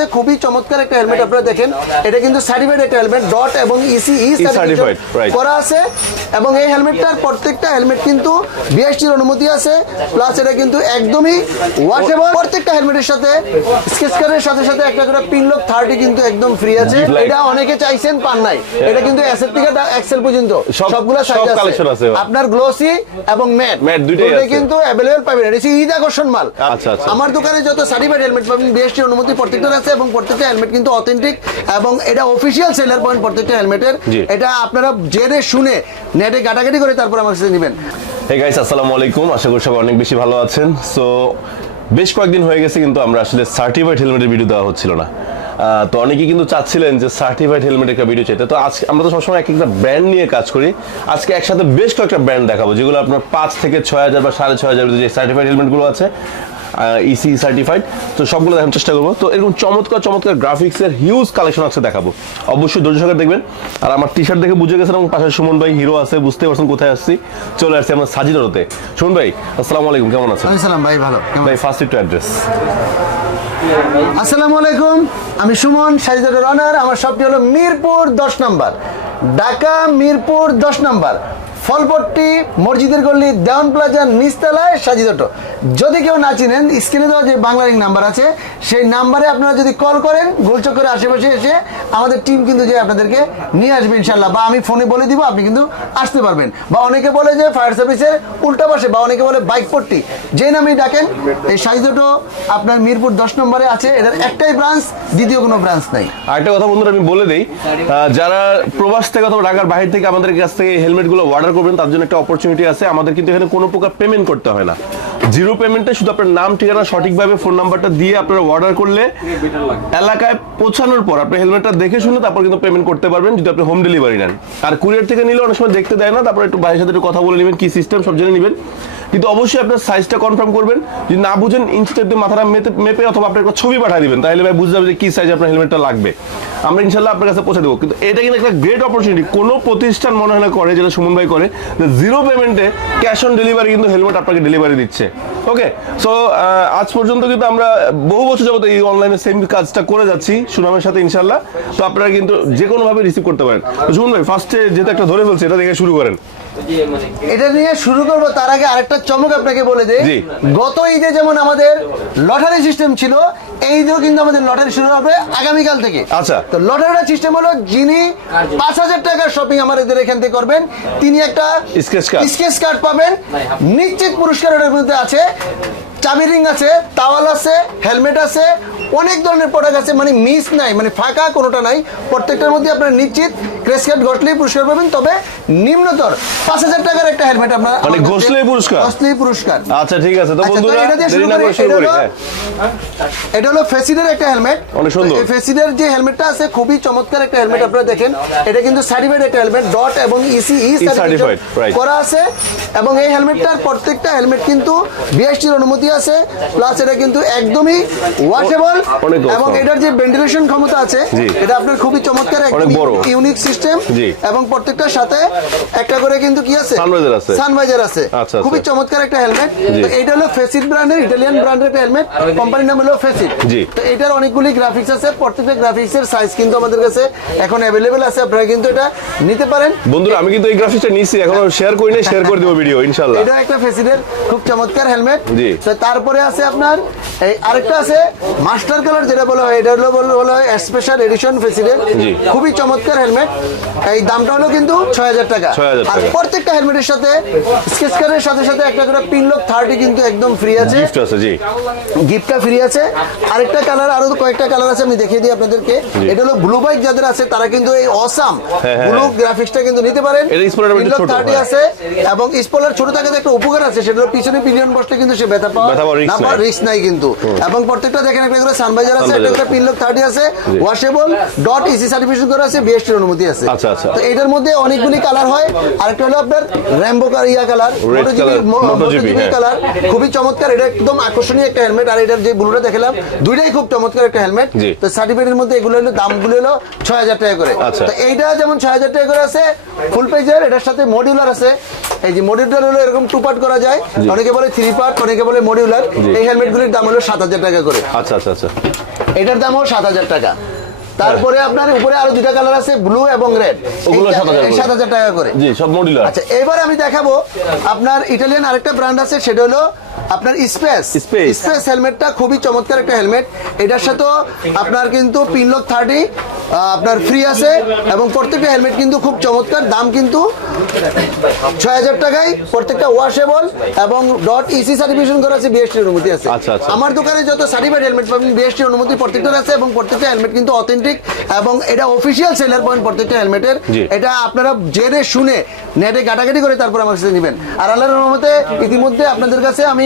খুবই চমৎকার একটা হেলমেট আপনারা দেখেন। এটা কিন্তু সার্টিফাইড একটা হেলমেট ডট এবং E certified, right. করা আছে। এবং এই হেলমেটটার প্রত্যেকটা হেলমেট কিন্তু বিএসটির অনুমতি আছে। প্লাস এটা কিন্তু একদমই ওয়াশেবল প্রত্যেকটা হেলমেটের সাথে স্কেচ কার্ডের সাথে সাথে একটা করে পিন লক থার্টি কিন্তু একদম ফ্রি আছে। এটা অনেকে চাইছেন পান নাই। এটা কিন্তু এসএর থেকে এক্সেল পর্যন্ত। সব- সবগুলো সাইজ আছে। আপনার গ্লোসি এবং ম্যাট দুইটাই কিন্তু অ্যাভেলেবল পাবেন। এটা ঈদ আকর্ষণ মাল। আচ্ছা, আচ্ছা। আমার দোকানে যত সার্টিফাইড হেলমেট পাবেন বিএসটি অনুমতি প্রত্যেকটার আছে এবং প্রত্যেকটা হেলমেট কিন্তু অথেন্টিক এবং এটা অফিসিয়াল সেলার পয়েন্ট প্রত্যেকটা হেলমেটের এটা আপনারা জেনে শুনে নেটে ঘাটাঘাটি করে তারপর আমার কাছে নেবেন। হে গাইস আসসালামু আলাইকুম। আশা করি সবাই অনেক বেশি ভালো আছেন। সো বেশ কয়েকদিন হয়ে গেছে কিন্তু আমরা আসলে সার্টিফাইড হেলমেটের ভিডিও দেওয়া হচ্ছিল না। তো অনেকেই কিন্তু চাচ্ছিলেন যে সার্টিফাইড হেলমেট একটা ভিডিও চাইতে। তো আজকে আমরা তো সবসময় এক একটা ব্র্যান্ড নিয়ে কাজ করি। আজকে একসাথে বেশ কয়েকটা ব্র্যান্ড দেখাবো যেগুলো আপনার পাঁচ থেকে ছয় হাজার বা সাড়ে ছয় হাজার যে সার্টিফাইড হেলমেটগুলো আছে। ইসি সার্টিফাইড তো সবগুলো দেখার চেষ্টা করব। তো এরকম চমৎকার চমৎকার গ্রাফিক্সের হিউজ কালেকশন আছে দেখাবো। অবশ্যই ধৈর্য সহকারে দেখবেন। আর আমার টি শার্ট দেখে বুঝে গেছেন এবং পাশে সুমন ভাই হিরো আছে বুঝতে পারছেন কোথায় আসছি। চলে আসছি আমরা সাজিনারোতে সুমন ভাই আসসালামু আলাইকুম কেমন আছেন? সালাম ভাই ভালো। ভাই ফার্স্ট একটু অ্যাড্রেস আসসালামু আলাইকুম আমি সুমন সাজিদুর রানার আমার শপটি হলো মিরপুর দশ নম্বর। ঢাকা মিরপুর দশ নম্বর। ফলপট্টি, মসজিদের গল্লি দেওয়ান প্লাজার নিচতলায় সাজিদটো যদি কেউ না চিনেন, স্ক্রিনে দেওয়া যে বাংলা রিং নাম্বার আছে, সেই নাম্বারে আপনারা যদি কল করেন গোলচক্করের আশেপাশে এসে আমাদের টিম কিন্তু যে আপনাদেরকে নিয়ে আসবে ইনশাল্লাহ বা আমি ফোনে বলে দিব, আপনি কিন্তু আসতে পারবেন। বা অনেকে বলে যে ফায়ার সার্ভিসের উল্টা পাশে, বা অনেকে বলে বাইক পট্টি। যে নামে ডাকেন, এই সাইজটো আপনার মিরপুর দশ নম্বরে আছে এটার একটাই ব্রাঞ্চ দ্বিতীয় কোনো ব্রাঞ্চ নাই। আরেকটা কথা বন্ধুরা, আমি বলে দিই যারা প্রবাস থেকে অথবা ঢাকার বাইরে থেকে আমাদের কাছ থেকে হেলমেটগুলো অর্ডার করবেন, তার জন্য একটা অপরচুনিটি আছে। আমাদের কিন্তু এখানে কোনো প্রকার পেমেন্ট করতে হয় না। জিরো পেমেন্টে শুধু আপনার নাম, ঠিকানা, সঠিকভাবে ফোন নাম্বারটা দিয়ে আপনারা অর্ডার করলে এলাকায় পৌঁছানোর পর আপনি হেলমেটটা দেখে শুনে তারপর কিন্তু পেমেন্ট করতে পারবেন, যদি আপনি হোম ডেলিভারি নেন। আর কুরিয়ার থেকে নিলে অনেক সময় দেখতে দেয় না, তারপর একটু ভাইয়ের সাথে একটু কথা বলে নেবেন, কি সিস্টেম সব জেনে নেবেন। কিন্তু অবশ্যই আপনার সাইজটা কনফার্ম করবেন। যদি না বুঝেন ইঞ্চিতে দিয়ে মাথাটা মেপে মেপে অথবা আপনার একটা ছবি পাঠিয়ে দিবেন, তাহলে ভাই বুঝতে যাবে যে কি সাইজ আপনার হেলমেটটা লাগবে। আমরা ইনশাল্লাহ আপনার কাছে পৌঁছে দেবো। কিন্তু এটা কিন্তু একটা গ্রেট অপরচুনিটি কোনো প্রতিষ্ঠান মনে হয় না করে, যেটা সুমন ভাই করে, যে জিরো পেমেন্টে ক্যাশ অন ডেলিভারি কিন্তু হেলমেট আপনাকে ডেলিভারি দিচ্ছে। ওকে সো আজ পর্যন্ত কিন্তু আমরা বহু বছর যাবত এই অনলাইনে সেম কাজটা করে যাচ্ছি সুনামের সাথে ইনশাল্লাহ তো আপনারা কিন্তু যে কোনোভাবে রিসিভ করতে পারেন। সুমন ভাই ফার্স্টে যেহেতু একটা ধরে ফেলছে, এটা দেখে শুরু করেন। এটা নিয়ে শুরু করব তার আগে আরেকটা চমক আপনাকে বলে দেই গত ঈদে যেমন আমাদের লটারি সিস্টেম ছিল এই ঈদেও কিন্তু আমাদের লটারি শুরু হবে আগামীকাল থেকে আচ্ছা। তো লটারিটা সিস্টেম হলো যিনি পাঁচ হাজার টাকার শপিং আমাদের এখান থেকে করবেন তিনি একটা। স্কেচ কার্ড পাবেন নিশ্চিত পুরস্কার ওটার মধ্যে আছে চাবি রিং আছে টাওয়াল আছে হেলমেট আছে অনেক ধরনের প্রোডাক্ট আছে মানে মিস নাই মানে ফাঁকা কোনোটা নাই। প্রত্যেকটার মধ্যে আপনার নিশ্চিত ঘটলেই পুরস্কার পাবেন তবে নিম্নতর পাঁচ হাজার টাকার একটা হেলমেট আপনার মানে ঘষলেই পুরস্কার? ঘষলেই পুরস্কার। আচ্ছা ঠিক আছে তো আচ্ছা, বন্ধুরা এটা শুরু এটা হলো- হ্যাঁ। ফেসিডের একটা হেলমেট অনেক সুন্দর। ফেসিডের যে হেলমেটটা আছে খুবই চমৎকার একটা হেলমেট আপনারা দেখেন। এটা কিন্তু সার্টিফাইড একটা হেলমেট ডট এবং E EC E certified, right. করা আছে। এবং এই হেলমেটটার প্রত্যেকটা হেলমেট কিন্তু বিএসটির অনুমতি আছে। প্লাস এটা কিন্তু একদমই ওয়াশেবল অনেক এবং এটার যে ভেন্টিলেশন ক্ষমতা আছে এটা আপনার খুবই চমৎকার বড়। ইউনিক সিস্টেম এবং প্রত্যেকটার সাথে একটা করে কিন্তু কি আছে? Sunvisor আছে। সানভাইজার আছে। আচ্ছা, আচ্ছা। খুবই চমৎকার একটা হেলমেট তো এটা হলো ফেসিড ব্র্যান্ডের ইটালিয়ান ব্র্যান্ডের একটা হেলমেট কোম্পানির নাম হলো ফেসিড জি। তো এটার অনেকগুলি গ্রাফিক্স আছে। প্রত্যেকটা গ্রাফিক্সের সাইজ কিন্তু আমাদের কাছে এখন অ্যাভেলেবেল আছে। আপনারা কিন্তু এটা নিতে পারেন। বন্ধুরা আমি কিন্তু এই গ্রাফিক্সটা নিচ্ছি এখনও শেয়ার করি শেয়ার করে দেবো ভিডিও ইনশাল্লাহ। এটা একটা ফেসিডের খুব চমৎকার হেলমেট তো তারপরে আছে আপনার এই আরেকটা আছে মাস্টার কালার যেটা বলা হয় এটা হলো বলা হয় স্পেশাল এডিশন ফেসিডের খুবই চমৎকার হেলমেট এই দামটা হলো কিন্তু ছয় হাজার টাকা। আর প্রত্যেকটা হেলমেটের সাথে স্কেচ কার্ডের সাথে সাথে একটা করে পিন লক থার্টি কিন্তু একদম ফ্রি আছে। গিফট আছে জি। গিফটটা ফ্রি আছে। আরেকটা কালার আরও কয়েকটা কালার আছে আমি দেখিয়ে দিই আপনাদেরকে। এটা হলো ব্লু বাইক যাদের আছে তারা কিন্তু এই অসাম ব্লু। গ্রাফিক্সটা কিন্তু নিতে পারেন। থার্টি। আছে এবং স্পলার ছোট থাকাতে একটা উপকার আছে সেটা হলো পিছনে পিলিয়ন বসলে কিন্তু সে ব্যথা পাওয়া না রিস্ক নাই। কিন্তু। এবং প্রত্যেকটা দেখেন একটা সানভাইজার আছে একটা পিনলক থার্টি আছে ওয়াশেবল ডট ইসি সার্টিফিকেশন করা আছে বিএসটির অনুমতি আছে। আচ্ছা, আচ্ছা। তো এটার মধ্যে অনেকগুলি কালার হয়। আরেকটা হলো আপনার র্যাম্বো ইয়া কালার হ্যাঁ। কালার খুবই চমৎকার। এটা একদম আকর্ষণীয় একটা হেলমেট আর এটার যে ব্লুটা দেখালাম দুইটাই খুব চমৎকার একটা হেলমেট তো সার্টিফিকেটের মধ্যে এগুলো হলো দামগুলো হলো ছয় হাজার টাকা করে। আচ্ছা। তো এইটা যেমন ছয় হাজার টাকা করে আছে ফুল পেজের এটার সাথে মডিউলার আছে। এই যে মডিউলার হলো এরকম টু পার্ট করা যায়। অনেকে বলে থ্রি পার্ট অনেকে বলে মডিউলার এই হেলমেটগুলির দাম হলো সাত হাজার টাকা করে। আচ্ছা আচ্ছা। আচ্ছা। এটার দাম হল সাত হাজার টাকা। তারপরে আপনার উপরে আরও দুটা কালার আছে ব্লু এবং রেড ওগুলো 7,000 করে। সাত হাজার টাকা করে। জি সব মডিউলার আচ্ছা এবার আমি দেখাবো আপনার ইটালিয়ান আরেকটা ব্র্যান্ড আছে সেটা হলো আপনার স্পেস। স্পেস। হেলমেটটা খুবই চমৎকার একটা হেলমেট। এটার সাথেও আপনার কিন্তু পিনলক থার্টি আপনার ফ্রি আছে এবং প্রত্যেকটা হেলমেট কিন্তু খুব চমৎকার। দাম কিন্তু ছয় হাজার টাকায় প্রত্যেকটা ওয়াশেবল এবং ডট ইসি সার্টিফিকেশন করা আছে বিএসটি অনুমতি আছে। আচ্ছা, আচ্ছা। আমার দোকানে যত সার্টিফাইড হেলমেট পাবেন বিএসটি অনুমতি প্রত্যেকটার আছে এবং প্রত্যেকটা হেলমেট কিন্তু অথেন্টিক এবং এটা অফিসিয়াল সেলার পয়েন্ট প্রত্যেকটা হেলমেটের এটা আপনারা জেনে শুনে নেটে ঘাটাঘাটি করে তারপর আমার কাছে নেবেন। আর আল্লাহর রহমতে ইতিমধ্যে আপনাদের কাছে আমি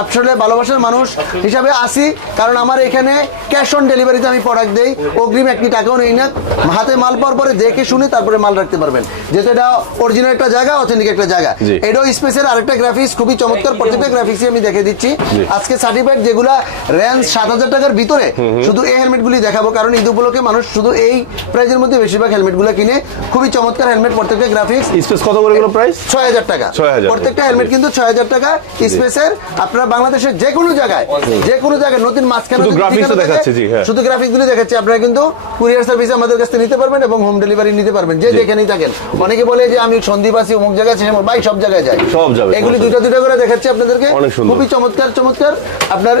আসলে ভালোবাসার মানুষ হিসাবে আসি কারণ আমার এখানে ক্যাশ অন ডেলিভারিতে আমি প্রোডাক্ট দেই অগ্রিম একটি টাকাও নেই না। হাতে মাল পাওয়ার পরে দেখে শুনে তারপরে মাল রাখতে পারবেন। যেহেতু এটা অরিজিনাল একটা জায়গা অথেন্টিক একটা জায়গা। এটাও স্পেসের আরেকটা গ্রাফিক্স খুবই চমৎকার প্রত্যেকটা গ্রাফিক্সই আমি দেখে দিচ্ছি। আজকে সার্টিফাইড যেগুলা রেঞ্জ সাত হাজার টাকার ভিতরে শুধু এই হেলমেটগুলি দেখাবো কারণ ঈদ উপলক্ষে মানুষ শুধু এই প্রাইজের মধ্যে বেশিরভাগ হেলমেটগুলো কিনে খুবই চমৎকার হেলমেট প্রত্যেকটা গ্রাফিক্স স্পেস কত করে প্রাইস ছয় হাজার টাকা। প্রত্যেকটা হেলমেট কিন্তু ছয় হাজার টাকা স্পেসের আপনারা বাংলাদেশের যে কোনো জায়গায় যে কোনো জায়গায় নতুন মাঝখানে শুধু জি, হ্যাঁ। শুধু গ্রাফিক্স গুলি দেখাচ্ছে আপনারা কিন্তু কুরিয়ার সার্ভিস আমাদের কাছ নিতে পারবেন এবং হোম ডেলিভারি নিতে পারবেন। যে যেখানেই থাকেন। অনেকে বলে যে আমি সন্দীপ আছি অমুক জায়গায় আছি ভাই সব জায়গায় যাই সব যাবে, এগুলি দুইটা দুইটা করে দেখাচ্ছি আপনাদেরকে। খুবই চমৎকার চমৎকার আপনার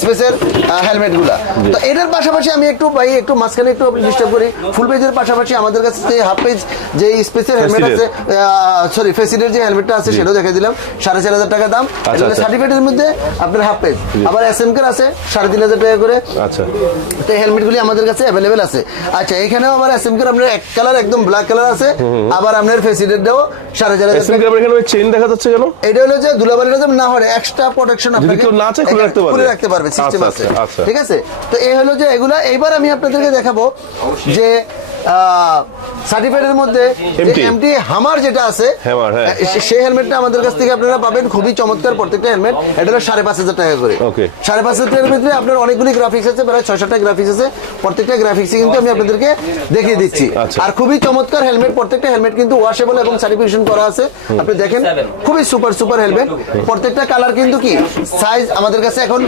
স্পেসের হেলমেটগুলা। তো এটার পাশাপাশি আমি একটু ভাই একটু মাঝখানে একটু ডিস্টার্ব করি। ফুল পেজের পাশাপাশি আমাদের কাছে যে হাফ পেজ যে স্পেসের হেলমেট আছে সরি ফেসিডের যে হেলমেটটা আছে সেটাও দেখে দিলাম। সাড়ে চার হাজার টাকা দাম। আচ্ছা। সার্টিফিকেটের মধ্যে আপনার হাফ পেজ আবার এস এম আছে সাড়ে তিন হাজার টাকা করে। আচ্ছা। তো হেলমেটগুলি আমাদের কাছে অ্যাভেলেবেল আছে। আচ্ছা এখানেও আবার এস এম আপনার এক কালার একদম ব্ল্যাক কালার আছে। আবার আপনার সাড়ে চার হাজার চেইন দেখা যাচ্ছে কেন? এটা হলো যে যেমন না হয় এক্সট্রা প্রোটেকশন আপনাকে কেউ না চায়, খুলে রাখতে পারবে। খুলে রাখতে পারবে সিস্টেম আচ্ছা, আছে। আচ্ছা, আচ্ছা। ঠিক আছে? তো এই হলো যে এগুলা এইবার আমি আপনাদেরকে দেখাবো যে সার্টিফাইডের মধ্যে এমটি হামার যেটা আছে হ্যাঁ। সেই হেলমেটটা আমাদের কাছ থেকে আপনারা পাবেন। খুবই চমৎকার প্রত্যেকটা হেলমেট এটা হলো সাড়ে পাঁচ হাজার টাকা করে। সাড়ে পাঁচ হাজার টাকার ভিতরে আপনার অনেকগুলি গ্রাফিক্স আছে প্রায় ছয় সাতটা গ্রাফিক্স আছে। প্রত্যেকটা গ্রাফিক্সই কিন্তু আমি আপনাদেরকে দেখিয়ে দিচ্ছি। আচ্ছা। আর খুবই চমৎকার হেলমেট প্রত্যেকটা হেলমেট কিন্তু ওয়াশেবল এবং সার্টিফিকেশন করা আছে। আপনি দেখেন খুবই সুপার সুপার হেলমেট প্রত্যেকটা কালার কিন্তু কি? সাইজ আমাদের কাছে এখন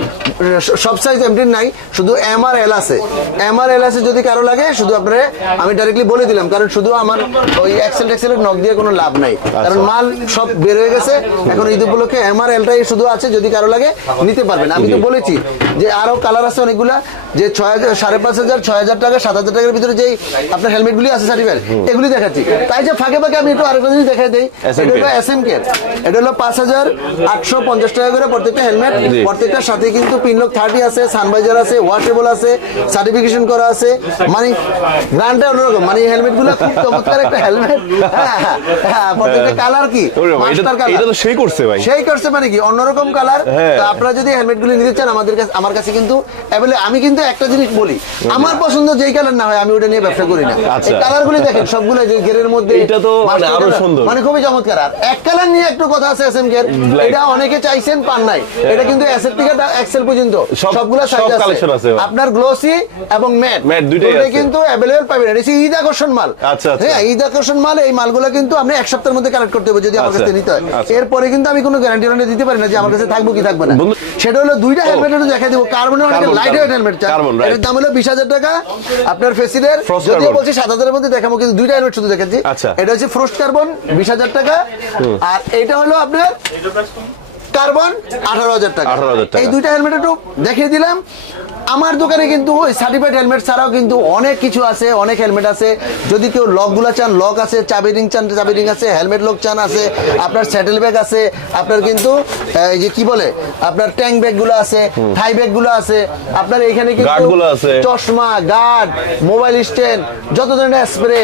সব সাইজ এমটি নাই। শুধু এম আর এল আছে। এম আর এল আছে যদি কারও লাগে শুধু আপনারা আমি ডাইরেক্টলি বলে দিলাম কারণ শুধু আমার ওই এক্সেল টেক্সেলের নক দিয়ে কোনো লাভ নাই। কারণ মাল সব বের হয়ে গেছে এখন ঈদ উপলক্ষে এম আর এলটাই শুধু আছে যদি কারও লাগে নিতে পারবেন। আমি তো বলেছি যে আরও কালার আছে অনেকগুলা যে ছয় হাজার সাড়ে পাঁচ হাজার ছয় হাজার টাকা সাত হাজার টাকার ভিতরে যেই আপনার হেলমেটগুলি আছে সার্টিফাইড এগুলি দেখাচ্ছি। তাই যে ফাঁকে ফাঁকে আমি একটু আরেকটা জিনিস দেখাই দিই এটা হলো এস এম কে এটা হলো পাঁচ হাজার আটশো পঞ্চাশ টাকা করে প্রত্যেকটা হেলমেট। প্রত্যেকটার সাথে কিন্তু পিনলক থার্টি আছে সানভাইজার আছে ওয়াশেবল আছে সার্টিফিকেশন করা আছে। মানে গ্রান্ডটা অন্যরকম। মানে হেলমেটগুলো খুব চমৎকার একটা হেলমেট হ্যাঁ প্রত্যেকটা কালার কি? এটা তো সেই করছে ভাই। সেই করছে মানে কি? অন্যরকম কালার হ্যাঁ। আপনারা যদি হেলমেট গুলি নিতে চান আমাদের কাছে আমার কাছে কিন্তু আমি কিন্তু একটা জিনিস বলি। আমার পছন্দ যেই কালার না হয় আমি ওটা নিয়ে ব্যবসা করি না। আচ্ছা। এই কালার গুলি দেখেন সবগুলো যে গেরের মধ্যে এটা তো মানে আরও সুন্দর। মানে খুবই চমৎকার। আর এক কালার নিয়ে একটু কথা আছে এসএম কে এটা অনেকে চাইছেন পান নাই। এটা কিন্তু এসএফ থেকে এক্সেল পর্যন্ত। সব- সবগুলো সাইজ আছে। আপনার গ্লোসি এবং ম্যাট Matte দুইটাই কিন্তু অ্যাভেলেবল পাবেন। হচ্ছে ঈদ আকর্ষণ মাল। আচ্ছা, আচ্ছা। হ্যাঁ ঈদ আকর্ষণ মাল এই মালগুলো কিন্তু আপনি এক সপ্তাহের মধ্যে কালেক্ট করতে হবে যদি আমার আচ্ছা, কাছে নিতে হয়। আচ্ছা। এরপরে কিন্তু আমি কোনো গ্যারান্টি ওয়ারেন্টি দিতে পারি না যে আমার কাছে থাকব কি থাকবে না। সেটা হলো দুইটা হেলমেট দেখা দিব। Carbon, লাইট ওয়েট হেলমেট এর দাম হলো বিশ হাজার টাকা। আপনার Frost যদিও বলছি সাত হাজারের মধ্যে দেখাবো কিন্তু দুইটা হেলমেট শুধু দেখাচ্ছি। আচ্ছা। এটা হচ্ছে ফ্রোস্ট কার্বন বিশ হাজার টাকা। আর এটা হলো আপনার কার্বন আঠারো হাজার টাকা। 18,000 টাকা। এই দুইটা হেলমেট একটু দেখিয়ে দিলাম। আমার দোকানে কিন্তু ওই সার্টিফাইড হেলমেট ছাড়াও কিন্তু অনেক কিছু আছে অনেক হেলমেট আছে। যদি কেউ লকগুলো চান লক আছে চাবি রিং চান চাবি রিং আছে হেলমেট লক চান আছে আপনার স্যাটেল ব্যাগ আছে আপনার কিন্তু এই যে কি বলে আপনার ট্যাঙ্ক ব্যাগগুলো আছে থাই ব্যাগগুলো আছে আপনার এখানে কিন্তু। চশমা গার্ড মোবাইল স্ট্যান্ড যত ধরনের স্প্রে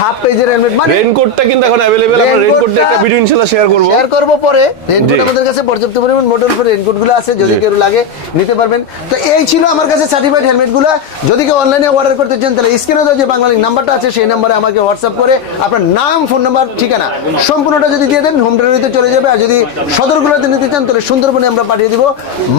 হাফ পেজের হেলমেট মানে রেইনকোটটা কিন্তু এখন অ্যাভেলেবেল আমরা রেইনকোটটা একটা ভিডিও ইনশাআল্লাহ শেয়ার করব। শেয়ার করব পরে। রেনকোট। আমাদের কাছে পর্যাপ্ত পরিমাণ মোটর উপরে রেনকোটগুলো আছে যদি কেউ লাগে নিতে পারবেন। তো এই ছিল আমার কাছে সার্টিফাইড হেলমেটগুলো যদি কেউ অনলাইনে অর্ডার করতে চান, তাহলে স্ক্রিনে যে বাংলা নাম্বারটা আছে, সেই নাম্বারে আমাকে হোয়াটসঅ্যাপ করে আপনার নাম ফোন নাম্বার ঠিকানা সম্পূর্ণটা যদি দিয়ে দেন হোম ডেলিভারিতে চলে যাবে। আর যদি সদরগুলোতে নিতে চান, তাহলে সুন্দরবনে আমরা পাঠিয়ে দিব।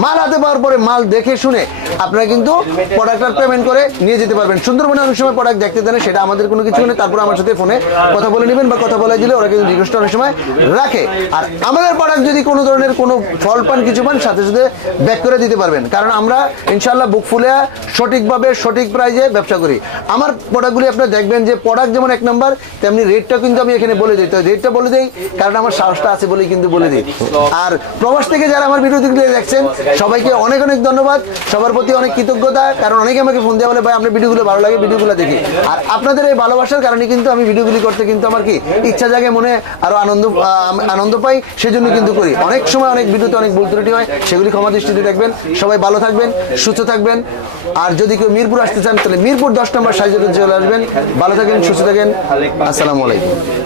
মাল হাতে পাওয়ার পরে মাল দেখে শুনে আপনারা কিন্তু প্রোডাক্টটার পেমেন্ট করে নিয়ে যেতে পারবেন। সুন্দরবনে অনেক সময় প্রোডাক্ট দেখতে দেন, সেটা আমাদের কোনো কিছু নেই। তারপর আমার সাথে ফোনে কথা বলে নেবেন বা কথা বলে দিলে ওরা কিন্তু রিকোয়েস্ট অনেক সময় রাখে। আর আমাদের প্রোডাক্ট যদি কোনো ধরনের কোনো ফল পান, কিছু পান, সাথে সাথে ব্যাক করে দিতে পারবেন। কারণ আমরা ইনশাল্লাহ ইনশাল্লাহ বুক ফুলে সঠিকভাবে, সঠিক প্রাইজে ব্যবসা করি। আমার প্রোডাক্টগুলি আপনারা দেখবেন যে প্রোডাক্ট যেমন এক নাম্বার তেমনি রেটটা কিন্তু আমি এখানে বলে দিই। তো রেটটা বলে দিই, কারণ আমার সাহসটা আছে বলেই কিন্তু বলে দিই। আর প্রবাস থেকে যারা আমার ভিডিও দেখছেন, সবাইকে অনেক অনেক ধন্যবাদ। সবার প্রতি অনেক কৃতজ্ঞতা, কারণ অনেকে আমাকে ফোন দিয়ে বলে, ভাই, আপনার ভিডিওগুলো ভালো লাগে ভিডিওগুলো দেখি। আর আপনাদের এই ভালোবাসার কারণে কিন্তু আমি ভিডিওগুলি করতে কিন্তু আমার কি ইচ্ছা জাগে, মনে আরও আনন্দ আনন্দ পাই, সেজন্য কিন্তু করি। অনেক সময় অনেক ভিডিওতে অনেক ভুল ত্রুটি হয়, সেগুলি ক্ষমা দৃষ্টিতে দেখবেন। সবাই ভালো থাকবেন, সুস্থ থাকবেন। আর যদি কেউ মিরপুর আসতে চান, তাহলে মিরপুর দশ নম্বর সাইজে চলে আসবেন। ভালো থাকেন, সুস্থ থাকেন। আসসালামু আলাইকুম।